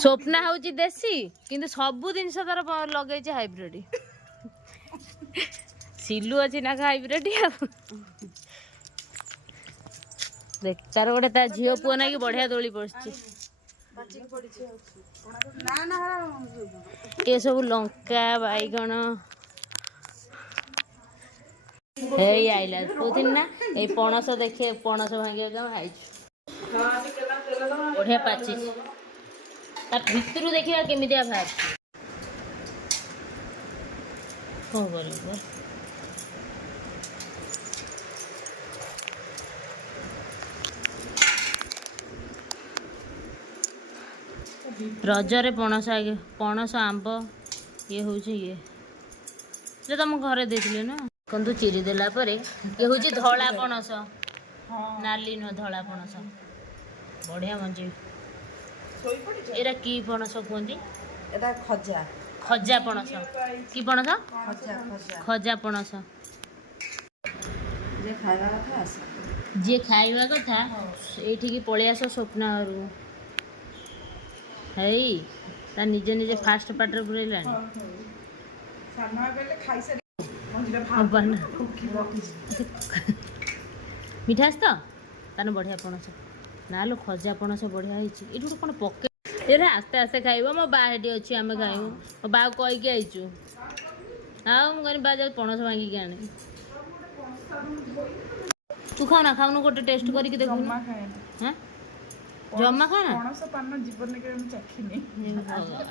स्वप्ना हूँ देसी किंतु सबू जिनस तार लगे हाइब्रिड सिलु अच्छी ना हाइब्रिड देख तार गोटे ता झील पुओ ना कि बढ़िया दोली पड़ी ये सब लंका बैगण आइला कौन ना ये पणस देखे पणस भांगे खाई बढ़िया पाची भितर देखा केमी बाहर कौन कर रजरे पणस आगे पणस आंब ये हूँ ये तुम घरे देते ना कंदु चिरी देला परे ये हूँ धला पणस नाली नुह धला पणस बढ़िया मंजी एरा की पणस कहती खजा खजा पणस की पणस खजा पणस जे खाइबा कथा ये पलि आस स्वप्ना है ता निजे निजे फास्ट पार्ट बुलेला मिठास तो तान बढ़िया पणस ना लो खजा पणस बढ़िया ये कौन पके आस्ते आस्ते खाइब मो बा हेटी अच्छी आम खाइबू मो बा कहीकि आईचु मुझे बा जा पणस भांगिकी आने तू खाना खाऊनु गोटे टेस्ट करके देखू हाँ जमा खाना पणस पान जीवन में चखिनी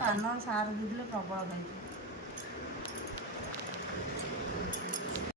पान सार प्रबल खाई